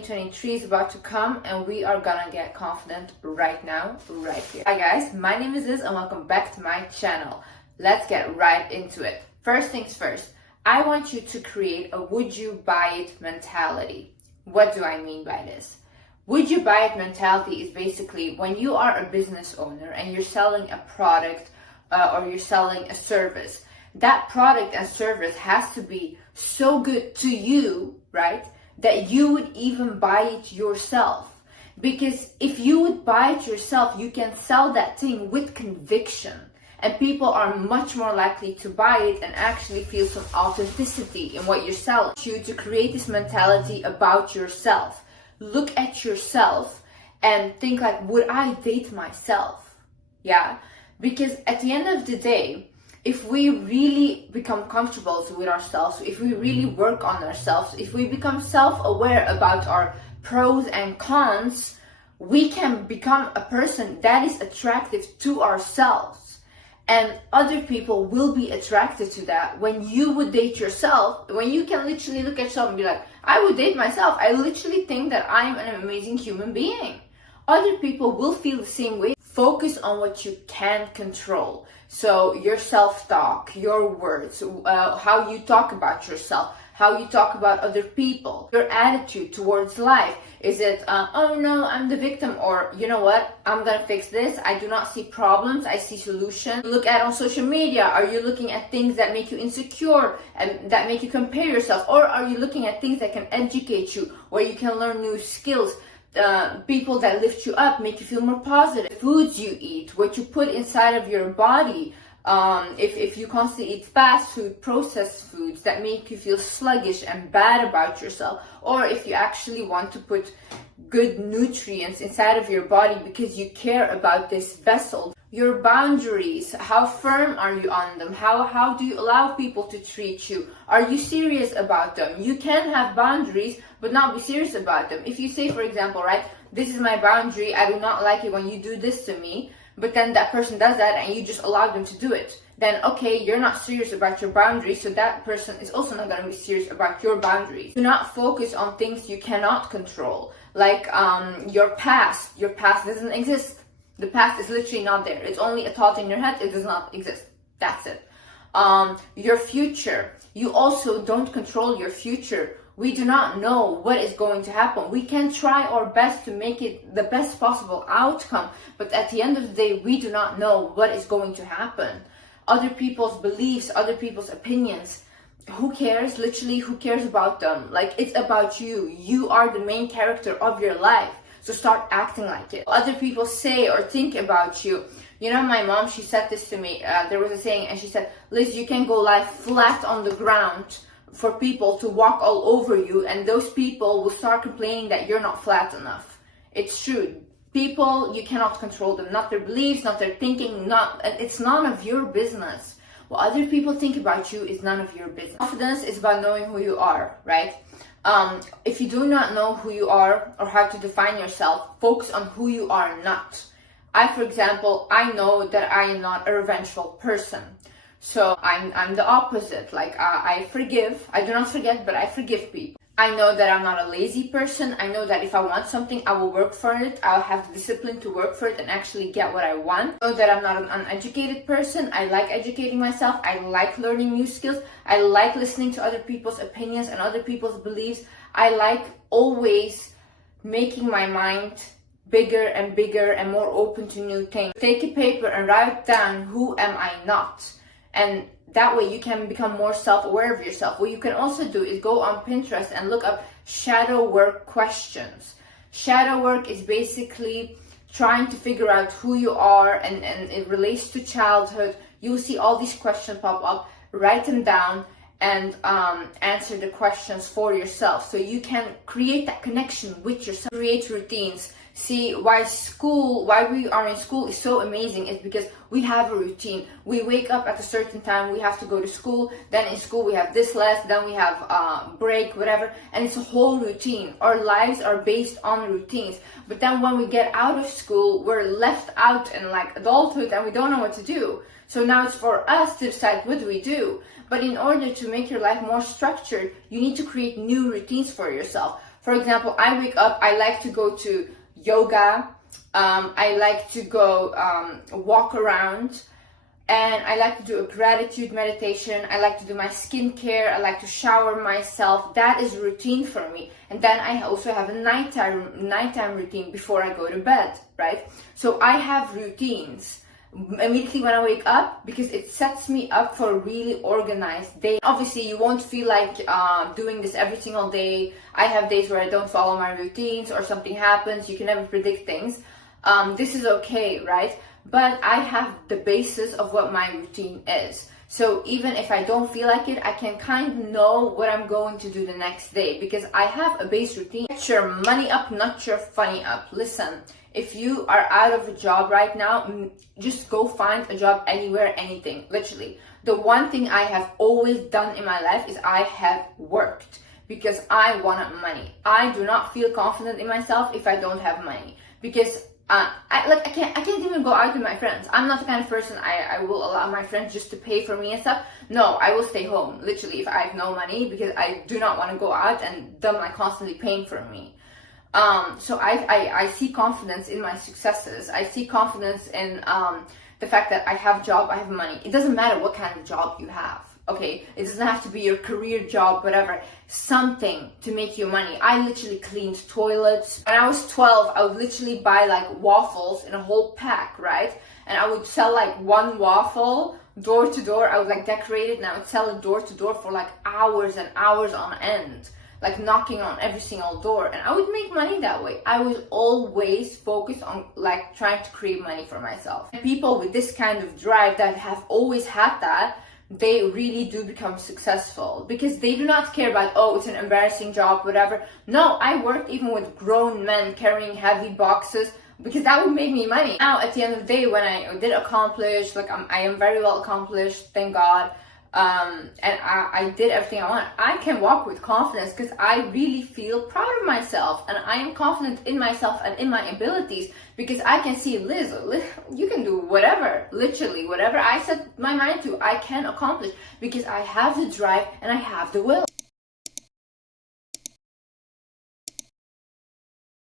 2023 is about to come and we are gonna get confident right now, right here. Hi guys, my name is Liz and welcome back to my channel. Let's get right into it. First things first, I want you to create a would you buy it mentality. What do I mean by this? Would you buy it mentality is basically when you are a business owner and you're selling a product or you're selling a service. That product and service has to be so good to you, right, that you would even buy it yourself. Because if you would buy it yourself, you can sell that thing with conviction. And people are much more likely to buy it and actually feel some authenticity in what you're selling. You to create this mentality about yourself. Look at yourself and think like, would I date myself? Yeah, because at the end of the day, if we really become comfortable with ourselves, if we really work on ourselves, if we become self-aware about our pros and cons, we can become a person that is attractive to ourselves. And other people will be attracted to that when you would date yourself, when you can literally look at yourself and be like, I would date myself. I literally think that I'm an amazing human being. Other people will feel the same way. Focus on what you can control. So your self-talk, your words, how you talk about yourself, how you talk about other people, your attitude towards life. Is it, oh no, I'm the victim, or you know what, I'm gonna fix this. I do not see problems, I see solutions. Look at on social media. Are you looking at things that make you insecure and that make you compare yourself? Or are you looking at things that can educate you, where you can learn new skills? People that lift you up, make you feel more positive. Foods you eat, what you put inside of your body. If you constantly eat fast food, processed foods that make you feel sluggish and bad about yourself, or if you actually want to put good nutrients inside of your body because you care about this vessel. Your boundaries, how firm are you on them? How do you allow people to treat you? Are you serious about them? You can have boundaries but not be serious about them. If you say, for example, right, this is my boundary, I do not like it when you do this to me, but then that person does that and you just allow them to do it, then okay, you're not serious about your boundaries, so that person is also not going to be serious about your boundaries. Do not focus on things you cannot control, like your past. Your past doesn't exist. The past is literally not there. It's only a thought in your head. It does not exist. That's it. Your future. You also don't control your future. We do not know what is going to happen. We can try our best to make it the best possible outcome, but at the end of the day, we do not know what is going to happen. Other people's beliefs, other people's opinions, who cares? Literally, who cares about them? Like, it's about you. You are the main character of your life. So start acting like it. Other people say or think about you. You know, my mom, she said this to me. There was a saying, and she said, Liz, you can go lie flat on the ground for people to walk all over you, and those people will start complaining that you're not flat enough. It's true. People, you cannot control them. Not their beliefs, not their thinking, it's none of your business. What other people think about you is none of your business. Confidence is about knowing who you are, right? If you do not know who you are or how to define yourself, focus on who you are not. For example, I know that I am not a revengeful person. So I'm the opposite. Like, I forgive. I do not forget, but I forgive people. I know that I'm not a lazy person. I know that if I want something, I will work for it. I'll have the discipline to work for it and actually get what I want. I know that I'm not an uneducated person. I like educating myself. I like learning new skills. I like listening to other people's opinions and other people's beliefs. I like always making my mind bigger and bigger and more open to new things. Take a paper and write down, who am I not? And that way you can become more self-aware of yourself. What you can also do is go on Pinterest and look up shadow work questions. Shadow work is basically trying to figure out who you are, and it relates to childhood. You'll see all these questions pop up. Write them down and answer the questions for yourself so you can create that connection with yourself. Create routines. See, why we are in school is so amazing is because we have a routine. We wake up at a certain time, we have to go to school, then in school we have this lesson, then we have break, whatever, and it's a whole routine. Our lives are based on routines. But then when we get out of school, we're left out in like adulthood and we don't know what to do. So now it's for us to decide what do we do. But in order to make your life more structured, you need to create new routines for yourself. For example, I wake up, I like to go to yoga, I like to go walk around, and I like to do a gratitude meditation. I like to do my skincare. I like to shower myself. That is routine for me. And then I also have a nighttime routine before I go to bed, right? So I have routines immediately when I wake up, because it sets me up for a really organized day. Obviously, you won't feel like doing this every single day. I have days where I don't follow my routines or something happens. You can never predict things. This is okay, right? But I have the basis of what my routine is. So even if I don't feel like it, I can kind of know what I'm going to do the next day, because I have a base routine. Get your money up, not your funny up. Listen, if you are out of a job right now, just go find a job anywhere, anything, literally. The one thing I have always done in my life is I have worked, because I wanted money. I do not feel confident in myself if I don't have money, because I can't even go out with my friends. I'm not the kind of person I will allow my friends just to pay for me and stuff. No, I will stay home, literally, if I have no money, because I do not want to go out and them like constantly paying for me. So I see confidence in my successes. I see confidence in the fact that I have a job, I have money. It doesn't matter what kind of job you have. Okay, it doesn't have to be your career job, whatever, something to make you money. I literally cleaned toilets. When I was 12, I would literally buy like waffles in a whole pack, right? And I would sell like one waffle door to door. I would like decorate it, and I would sell it door to door for like hours and hours on end, like knocking on every single door, and I would make money that way. I was always focused on like trying to create money for myself. People with this kind of drive that have always had that, they really do become successful, because they do not care about, oh, it's an embarrassing job, whatever. No, I worked even with grown men carrying heavy boxes, because that would make me money. Now, at the end of the day, when I did accomplish, like I am very well accomplished, thank God, and I did everything I want, I can walk with confidence, because I really feel proud of myself, and I am confident in myself and in my abilities, because I can see, Liz, you can do whatever, literally, whatever I set my mind to, I can accomplish, because I have the drive and I have the will.